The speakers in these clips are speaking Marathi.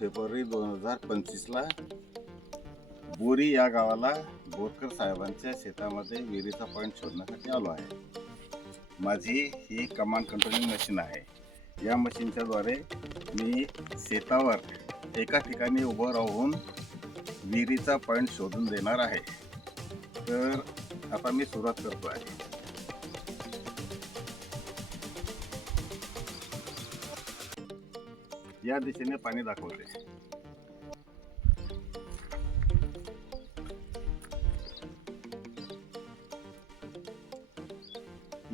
फेब्रुवारी 2025ला बोरी या गावाला बोरकर साहेबांच्या शेतामध्ये विहिरीचा पॉईंट शोधण्यासाठी आलो आहे. माझी ही कमांड कंट्रोलिंग मशीन आहे. या मशीनच्या द्वारे मी शेतावर एका ठिकाणी उभं राहून विहिरीचा पॉईंट शोधून देणार आहे. तर आता मी सुरुवात करतो आहे. या दिशेने पाणी दाखवते.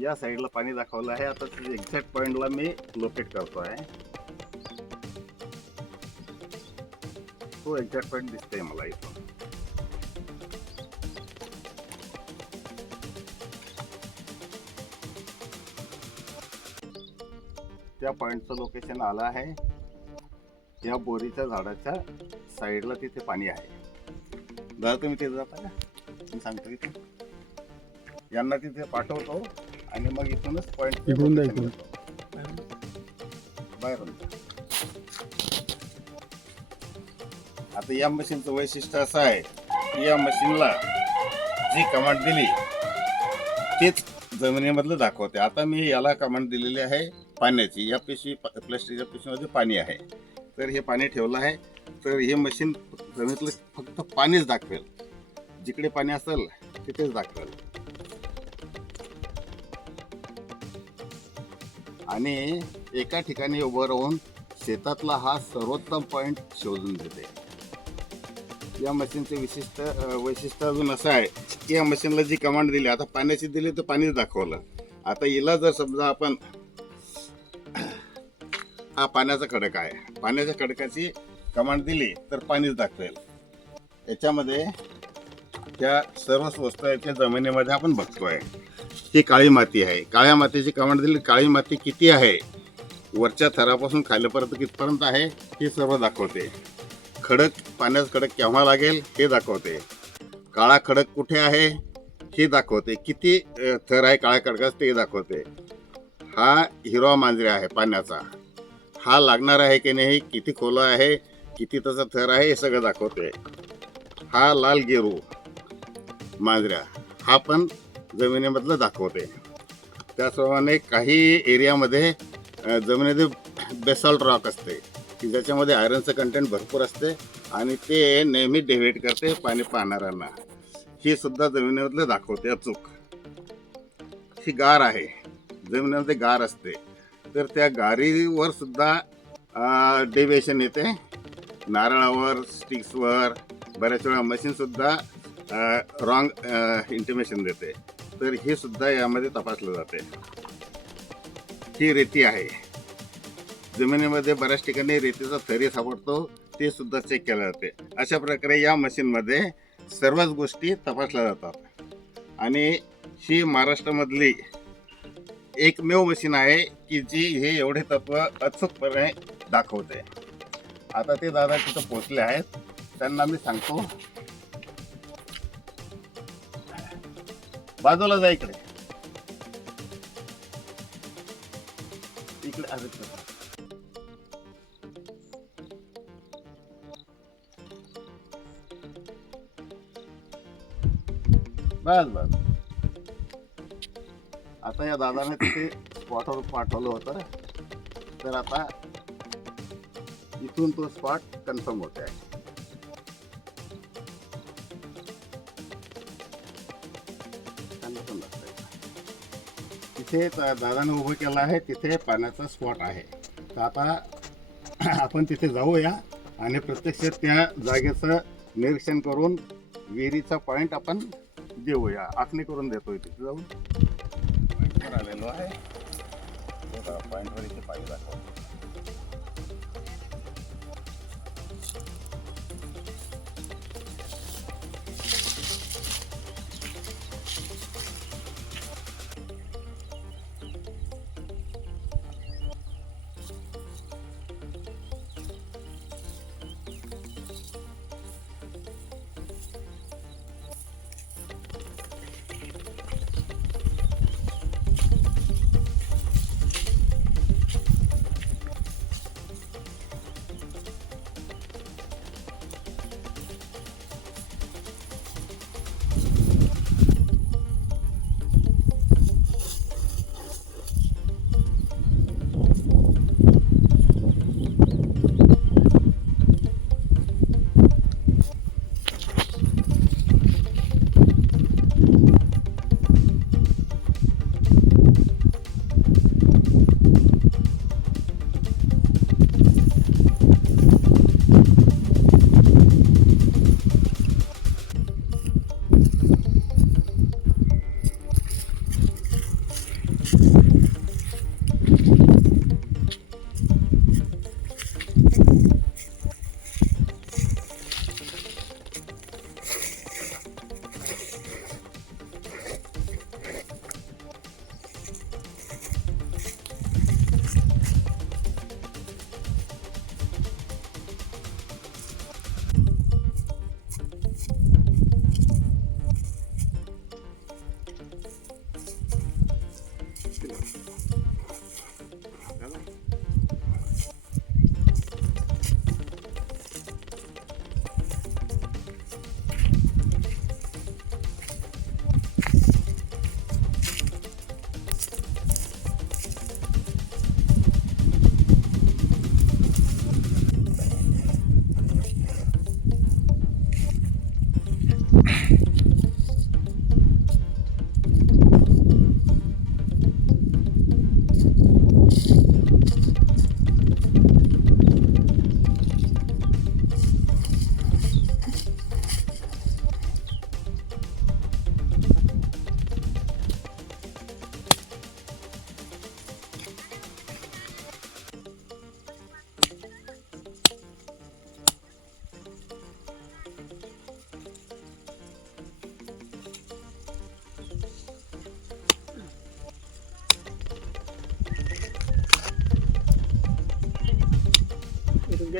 या साईडला पाणी दाखवलं आहे. आता एक्झॅक्ट पॉइंटला मी लोकेट करतो आहे. तो एक्झॅक्ट पॉइंट दिसतोय मला इथून. त्या पॉइंटचं लोकेशन आलं आहे. या बोरीच्या झाडाच्या साईडला तिथे पाणी आहे. दादा तुम्ही तिथे जाता का? मी सांगतो इथे यांना तिथे पाठवतो आणि मग इथूनच पॉइंट इकडून जायचं बाहेरून. आता या मशीनचं वैशिष्ट्य असं आहे की या मशीनला जी कमांड दिली तेच जमिनीमधलं दाखवते. आता मी याला कमांड दिलेली आहे पाण्याची. या पिशवी प्लास्टिकच्या पिशवीमध्ये पाणी आहे. तर हे पाणी ठेवलं आहे. तर हे मशीन जमिनीतलं फक्त पाणीच दाखवेल. जिकडे पाणी असेल तिथेच दाखवेल. आणि एका ठिकाणी उभं राहून शेतातला हा सर्वोत्तम पॉइंट शोधून देते. या मशीनचे वैशिष्ट्य अजून असं आहे की या मशीनला जी कमांड दिली, आता पाण्याची दिली तर पाणीच दाखवलं. आता हिला जर समजा आपण हा पाण्याचा खडक आहे, पाण्याच्या खडकाची कमांड दिली तर पाणीच दाखवेल. याच्यामध्ये त्या सर्व वस्तू याच्या जमिनीमध्ये आपण बघतोय. ही काळी माती आहे. काळ्या मातीची कमांड दिली. काळी माती किती आहे, वरच्या थरापासून खालीपर्यंत कितपर्यंत आहे हे सर्व दाखवते. खडक, पाण्याचा खडक केव्हा लागेल हे दाखवते. काळा खडक कुठे आहे हे दाखवते. किती थर आहे काळ्या खडकाचा ते दाखवते. हा हिरवा मांजरा आहे पाण्याचा, हा लागणार आहे की नाही, किती खोल आहे, किती त्याचा थर आहे हे सगळं दाखवते. हा लाल गेरू मांजरा, हा पण जमिनीमधलं दाखवते. त्याचप्रमाणे काही एरियामध्ये जमिनीमध्ये बेसॉल्ट रॉक असते की ज्याच्यामध्ये आयरनचं कंटेंट भरपूर असते आणि ते नेहमी डिव्हेट करते पाणी पाहणाऱ्यांना. ही सुद्धा जमिनीमधलं दाखवते अचूक. ही गार आहे, जमिनीमध्ये गार असते. तर त्या गारीवर सुद्धा डेव्हिएशन येते. नारळावर, स्टिक्सवर बऱ्याच वेळा मशीनसुद्धा रॉंग इंटिमेशन देते. तर हे सुद्धा यामध्ये तपासलं जाते. ही रेती आहे. जमिनीमध्ये बऱ्याच ठिकाणी रेतीचा थरी सापडतो, ते सुद्धा चेक केलं जाते. अशा प्रकारे या मशीनमध्ये सर्वच गोष्टी तपासल्या जातात. आणि ही महाराष्ट्रामधली एकमेव मशीन आहे की जी हे एवढे तत्व अचूकपणे दाखवते. आता ते दादा तिथं पोहोचले आहेत. त्यांना मी सांगतो बाजूला जा, इकडे इकडे बस बस. आता या दादाने तिथे स्पॉटवर पाठवलं होतं. तर आता इथून तो स्पॉट कन्फर्म होत आहे. तिथे दादाने उभं केलं आहे, तिथे पाण्याचा स्पॉट आहे. तर आता आपण तिथे जाऊया आणि प्रत्यक्ष त्या जागेचं निरीक्षण करून विहिरीचा पॉईंट आपण देऊया. आखणी करून देतोय. तिथे जाऊन पॉईंटवर आलेलो आहे. पॉईंटवर इथे पाणी दाखवतो.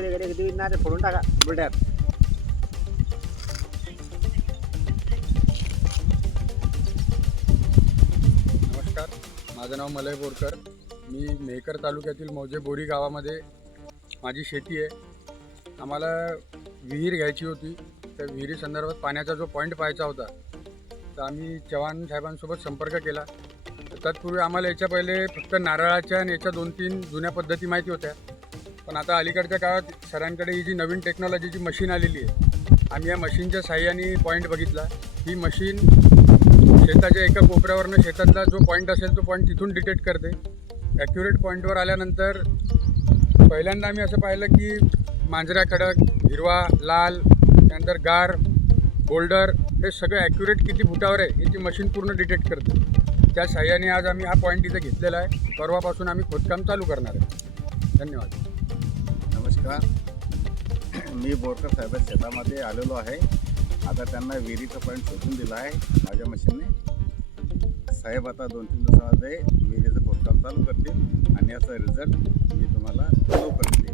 इकडे इकडे किती ना ते फोडून टाका बुलड्यात. नमस्कार, माझं नाव मलय बोरकर. मी मेहकर तालुक्यातील मौजे बोरी गावामध्ये माझी शेती आहे. आम्हाला विहीर घ्यायची होती. त्या विहिरी संदर्भात पाण्याचा जो पॉईंट पाहायचा होता, तर आम्ही चव्हाण साहेबांसोबत संपर्क केला. तर तत्पूर्वी आम्हाला याच्या पहिले फक्त नारळाच्या आणि याच्या 2-3 जुन्या पद्धती माहिती होत्या. पण आता अलीकडच्या काळात सरांकडे ही जी नवीन टेक्नॉलॉजीची मशीन आलेली आहे, आम्ही या मशीनच्या साहाय्याने पॉईंट बघितला. ही मशीन शेताच्या एका कोपऱ्यावरनं शेतातला जो पॉईंट असेल तो पॉईंट तिथून डिटेक्ट करते. ॲक्युरेट पॉईंटवर आल्यानंतर पहिल्यांदा आम्ही असं पाहिलं की मांजऱ्या खडक, हिरवा, लाल, त्यानंतर गार, बोल्डर हे सगळं ॲक्युरेट किती फुटावर आहे याची मशीन पूर्ण डिटेक्ट करते. त्या साहाय्याने आज आम्ही हा पॉईंट इथे घेतलेला आहे. परवापासून आम्ही खोदकाम चालू करणार आहे. धन्यवाद. नमस्कार, मी बोरकर साहेबांच्या शेतामध्ये आलेलो आहे. आता त्यांना विहिरीचा पॉईंट शोधून दिला आहे माझ्या मशीनने. साहेब आता 2-3 दिवसामध्ये विहिरीचं खोदकाम चालू करतील आणि याचा रिझल्ट मी तुम्हाला लवकर देईन.